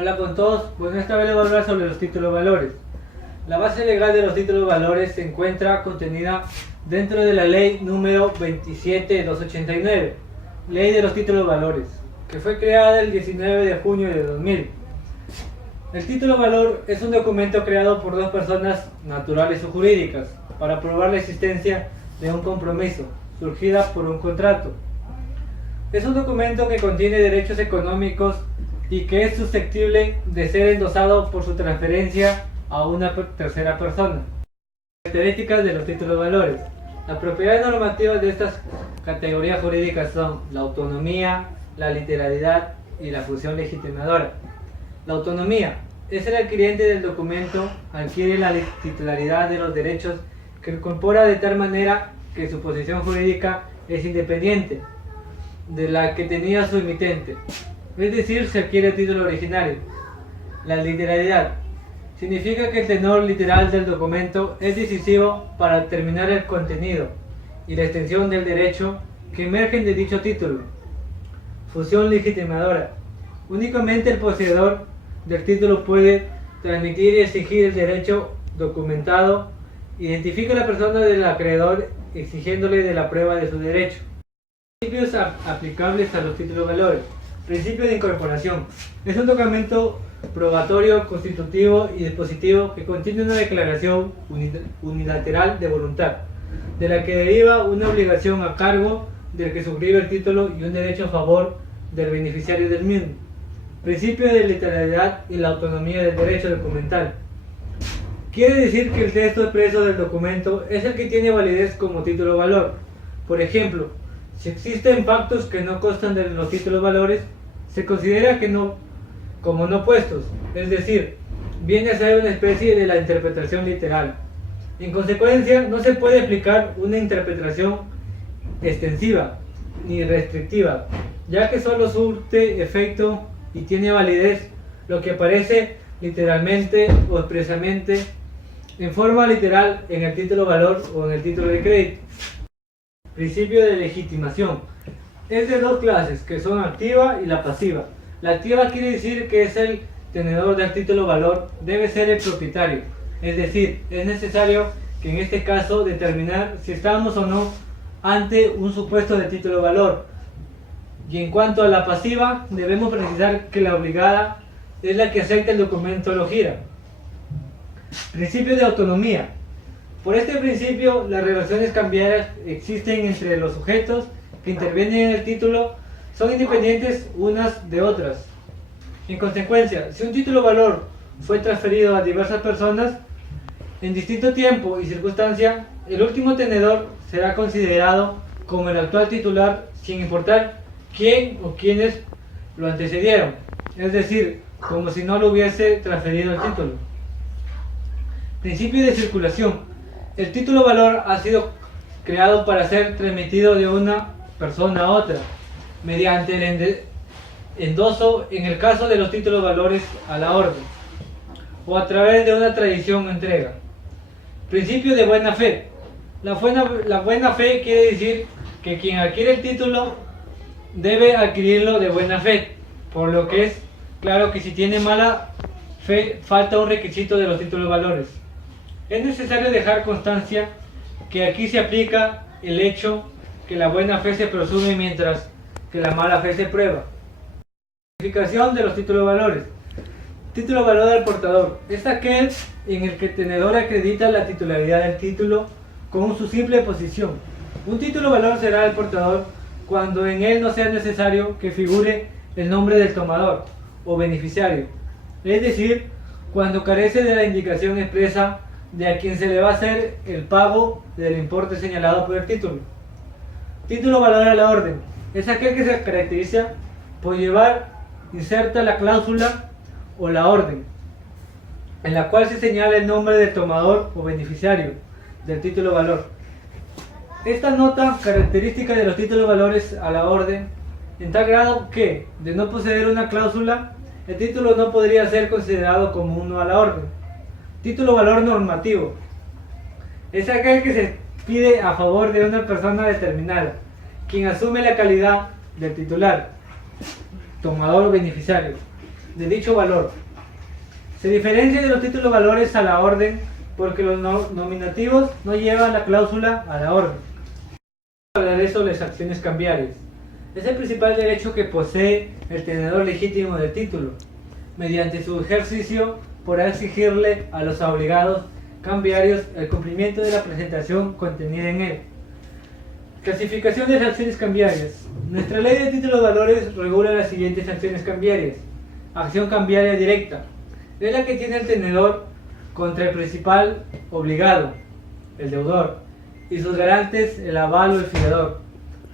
Hola con todos, bueno, esta vez les voy a hablar sobre los títulos valores. La base legal de los títulos valores se encuentra contenida dentro de la ley número 27.289, ley de los títulos valores, que fue creada el 19 de junio de 2000. El título valor es un documento creado por dos personas naturales o jurídicas para probar la existencia de un compromiso, surgida por un contrato. Es un documento que contiene derechos económicos y que es susceptible de ser endosado por su transferencia a una tercera persona. Características de los títulos valores. Las propiedades normativas de estas categorías jurídicas son la autonomía, la literalidad y la función legitimadora. La autonomía es el adquiriente del documento, adquiere la titularidad de los derechos que incorpora de tal manera que su posición jurídica es independiente de la que tenía su emitente, es decir, se adquiere el título originario. La literalidad significa que el tenor literal del documento es decisivo para determinar el contenido y la extensión del derecho que emergen de dicho título. Función legitimadora. Únicamente el poseedor del título puede transmitir y exigir el derecho documentado. Identifica a la persona del acreedor exigiéndole de la prueba de su derecho. Principios aplicables a los títulos valores. Principio de incorporación. Es un documento probatorio, constitutivo y dispositivo que contiene una declaración unilateral de voluntad, de la que deriva una obligación a cargo del que suscribe el título y un derecho a favor del beneficiario del mismo. Principio de literalidad y la autonomía del derecho documental. Quiere decir que el texto expreso del documento es el que tiene validez como título valor. Por ejemplo, si existen factos que no constan de los títulos valores, se considera que no, como no puestos, es decir, viene a ser una especie de la interpretación literal. En consecuencia, no se puede aplicar una interpretación extensiva ni restrictiva, ya que solo surte efecto y tiene validez lo que aparece literalmente o expresamente en forma literal en el título valor o en el título de crédito. Principio de legitimación. Es de dos clases, que son activa y la pasiva. La activa quiere decir que es el tenedor del título valor, debe ser el propietario. Es decir, es necesario que en este caso determinar si estamos o no ante un supuesto de título valor. Y en cuanto a la pasiva, debemos precisar que la obligada es la que acepta el documento o lo gira. Principio de autonomía. Por este principio, las relaciones cambiarias existen entre los sujetos que intervienen en el título, son independientes unas de otras. En consecuencia, si un título valor fue transferido a diversas personas en distinto tiempo y circunstancia, el último tenedor será considerado como el actual titular sin importar quién o quiénes lo antecedieron, es decir, como si no lo hubiese transferido el título. Principio de circulación. El título valor ha sido creado para ser transmitido de una persona a otra mediante el endoso en el caso de los títulos valores a la orden o a través de una tradición o entrega. Principio de buena fe. La buena fe quiere decir que quien adquiere el título debe adquirirlo de buena fe, por lo que es claro que si tiene mala fe falta un requisito de los títulos valores. Es necesario dejar constancia que aquí se aplica el hecho que la buena fe se presume mientras que la mala fe se prueba. Identificación de los títulos valores. Título valor del portador es aquel en el que el tenedor acredita la titularidad del título con su simple posición. Un título valor será el portador cuando en él no sea necesario que figure el nombre del tomador o beneficiario, es decir, cuando carece de la indicación expresa de a quien se le va a hacer el pago del importe señalado por el título. Título valor a la orden es aquel que se caracteriza por llevar inserta la cláusula o la orden, en la cual se señala el nombre del tomador o beneficiario del título valor. Esta nota característica de los títulos valores a la orden, en tal grado que, de no poseer una cláusula, el título no podría ser considerado como uno a la orden. Título valor normativo es aquel que se pide a favor de una persona determinada, quien asume la calidad del titular, tomador o beneficiario, de dicho valor. Se diferencia de los títulos valores a la orden porque los nominativos no llevan la cláusula a la orden. Hablaré sobre las acciones cambiarias. Es el principal derecho que posee el tenedor legítimo del título. Mediante su ejercicio podrá exigirle a los obligados cambiarios el cumplimiento de la presentación contenida en él. Clasificación de las acciones cambiarias. Nuestra ley de títulos valores regula las siguientes acciones cambiarias. Acción cambiaria directa. Es la que tiene el tenedor contra el principal obligado, el deudor, y sus garantes, el aval o el fiador,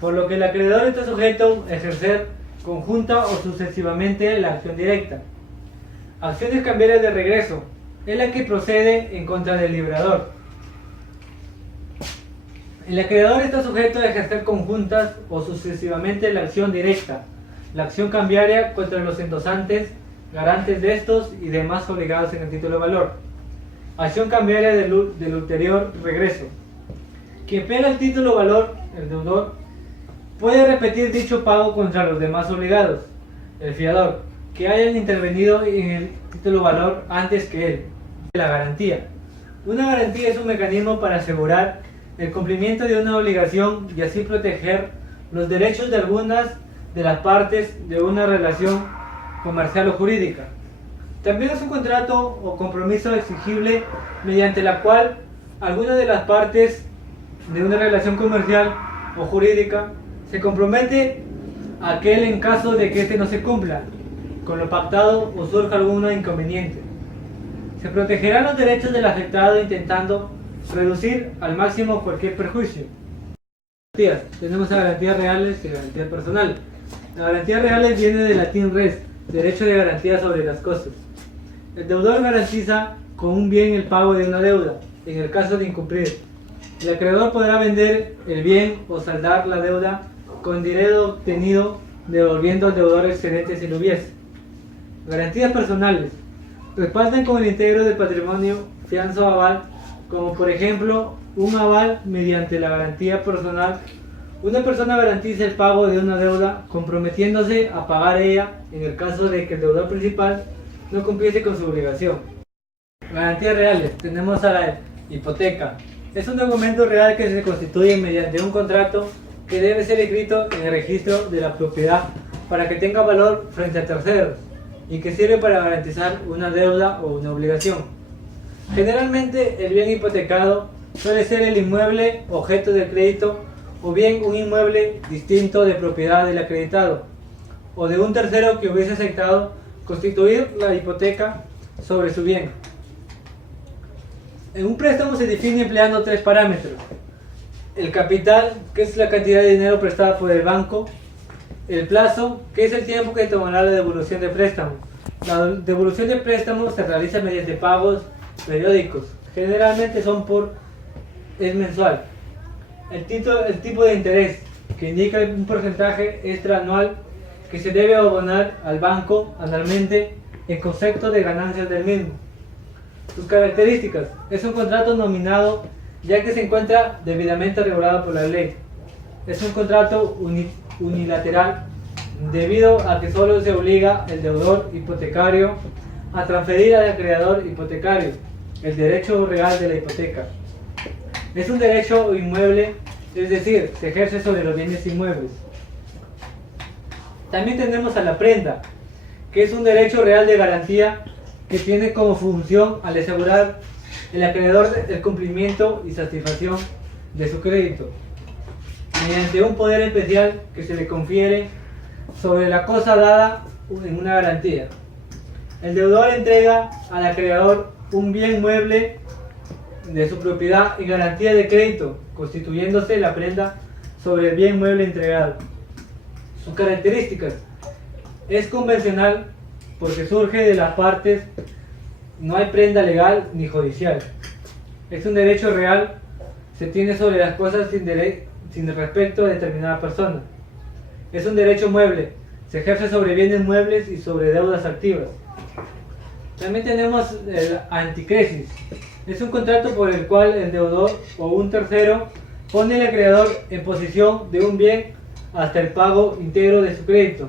por lo que el acreedor está sujeto a ejercer conjunta o sucesivamente la acción directa. Acciones cambiarias de regreso. Es la que procede en contra del librador. El acreedor está sujeto a ejercer conjuntas o sucesivamente la acción directa, la acción cambiaria contra los endosantes, garantes de estos y demás obligados en el título de valor. Acción cambiaria del ulterior regreso. Quien pega el título de valor, el deudor, puede repetir dicho pago contra los demás obligados, el fiador, que hayan intervenido en el título de valor antes que él. La garantía. Una garantía es un mecanismo para asegurar el cumplimiento de una obligación y así proteger los derechos de algunas de las partes de una relación comercial o jurídica. También es un contrato o compromiso exigible mediante la cual alguna de las partes de una relación comercial o jurídica se compromete a aquel en caso de que éste no se cumpla con lo pactado o surja algún inconveniente. Se protegerán los derechos del afectado intentando reducir al máximo cualquier perjuicio. Tenemos a garantías reales y garantías personales. La garantía reales viene del latín res, derecho de garantía sobre las cosas. El deudor garantiza con un bien el pago de una deuda, en el caso de incumplir. El acreedor podrá vender el bien o saldar la deuda con dinero obtenido devolviendo al deudor excedente si lo hubiese. Garantías personales. Respaldan con el integro del patrimonio fianza o aval, como por ejemplo un aval mediante la garantía personal. Una persona garantiza el pago de una deuda comprometiéndose a pagar ella en el caso de que el deudor principal no cumpliese con su obligación. Garantías reales. Tenemos a la hipoteca. Es un documento real que se constituye mediante un contrato que debe ser escrito en el registro de la propiedad para que tenga valor frente a terceros y que sirve para garantizar una deuda o una obligación. Generalmente el bien hipotecado suele ser el inmueble objeto del crédito o bien un inmueble distinto de propiedad del acreditado o de un tercero que hubiese aceptado constituir la hipoteca sobre su bien. En un préstamo se define empleando tres parámetros: el capital, que es la cantidad de dinero prestado por el banco; el plazo, que es el tiempo que tomará la devolución de préstamo. La devolución de préstamo se realiza mediante pagos periódicos, generalmente es mensual. El tipo de interés, que indica un porcentaje extra anual que se debe abonar al banco anualmente en concepto de ganancias del mismo. Sus características: es un contrato nominado ya que se encuentra debidamente regulado por la ley. Es un contrato unilateral debido a que solo se obliga el deudor hipotecario a transferir al acreedor hipotecario el derecho real de la hipoteca. Es un derecho inmueble, es decir, se ejerce sobre los bienes inmuebles. También tenemos a la prenda, que es un derecho real de garantía que tiene como función al asegurar el acreedor el cumplimiento y satisfacción de su crédito, mediante un poder especial que se le confiere sobre la cosa dada en una garantía. El deudor entrega al acreedor un bien mueble de su propiedad en garantía de crédito, constituyéndose la prenda sobre el bien mueble entregado. Sus características: es convencional porque surge de las partes, no hay prenda legal ni judicial. Es un derecho real, se tiene sobre las cosas sin respecto a determinada persona. Es un derecho mueble, se ejerce sobre bienes muebles y sobre deudas activas. También tenemos el anticresis. Es un contrato por el cual el deudor o un tercero pone al acreedor en posesión de un bien hasta el pago íntegro de su crédito,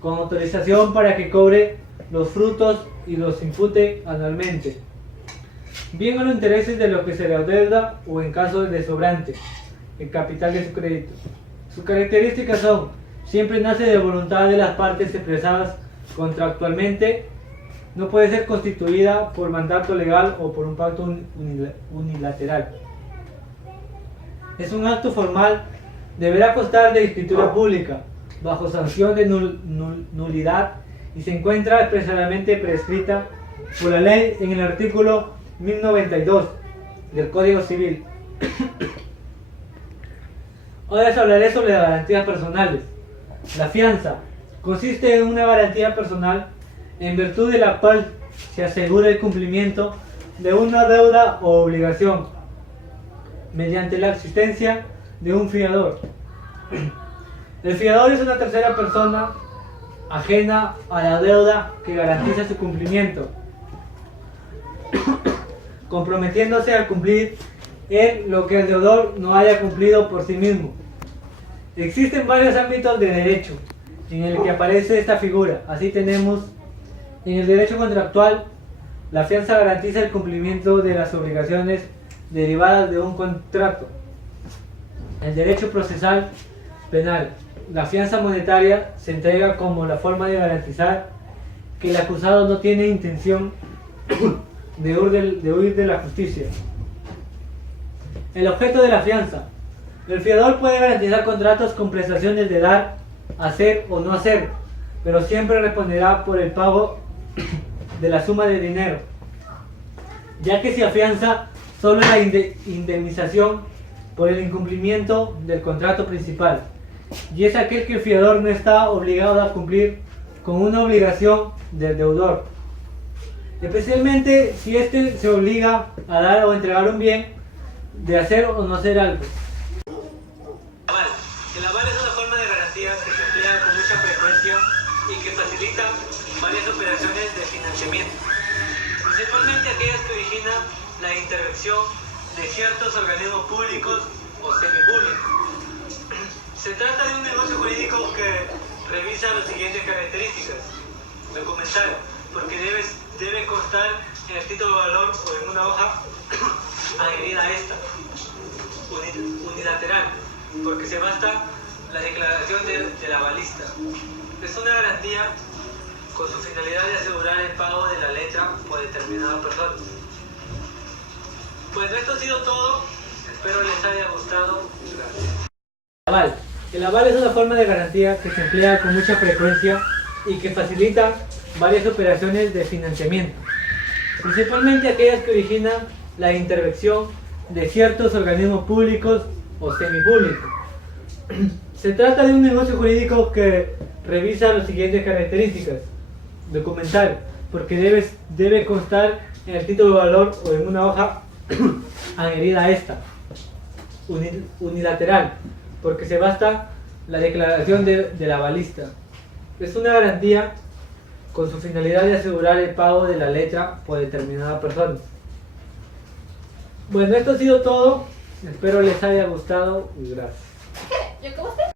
con autorización para que cobre los frutos y los impute anualmente, bien a los intereses de lo que se le adeuda o en caso de sobrante, el capital de su crédito. Sus características son: siempre nace de voluntad de las partes expresadas contractualmente, no puede ser constituida por mandato legal o por un pacto unilateral. Es un acto formal, deberá constar de escritura pública, bajo sanción de nulidad, y se encuentra expresamente prescrita por la ley en el artículo 1092 del Código Civil. Ahora les hablaré sobre las garantías personales. La fianza consiste en una garantía personal en virtud de la cual se asegura el cumplimiento de una deuda o obligación mediante la existencia de un fiador. El fiador es una tercera persona ajena a la deuda que garantiza su cumplimiento, comprometiéndose a cumplir en lo que el deudor no haya cumplido por sí mismo. Existen varios ámbitos de derecho en el que aparece esta figura. Así tenemos en el derecho contractual: la fianza garantiza el cumplimiento de las obligaciones derivadas de un contrato. El derecho procesal penal: la fianza monetaria se entrega como la forma de garantizar que el acusado no tiene intención de huir de la justicia. El objeto de la fianza: el fiador puede garantizar contratos con prestaciones de dar, hacer o no hacer, pero siempre responderá por el pago de la suma de dinero, ya que se afianza solo la indemnización por el incumplimiento del contrato principal, y es aquel que el fiador no está obligado a cumplir con una obligación del deudor, especialmente si éste se obliga a dar o entregar un bien, de hacer o no hacer algo. El aval es una forma de garantía que se emplea con mucha frecuencia y que facilita varias operaciones de financiamiento, principalmente aquellas que originan la intervención de ciertos organismos públicos o semipúblicos. Se trata de un negocio jurídico que revisa las siguientes características: documental, porque debe constar en el título de valor o en una hoja adherida a esta; unilateral, porque se basta la declaración del avalista. Es una garantía con su finalidad de asegurar el pago de la letra por determinada persona. Pues esto ha sido todo, espero les haya gustado. Gracias. Aval. El aval es una forma de garantía que se emplea con mucha frecuencia y que facilita varias operaciones de financiamiento, principalmente aquellas que originan la intervención de ciertos organismos públicos o semipúblicos. Se trata de un negocio jurídico que revisa las siguientes características: documental, porque debe constar en el título de valor o en una hoja adherida a esta; unilateral, porque se basta la declaración del avalista. Es una garantía con su finalidad de asegurar el pago de la letra por determinada persona. Bueno, esto ha sido todo. Espero les haya gustado y gracias.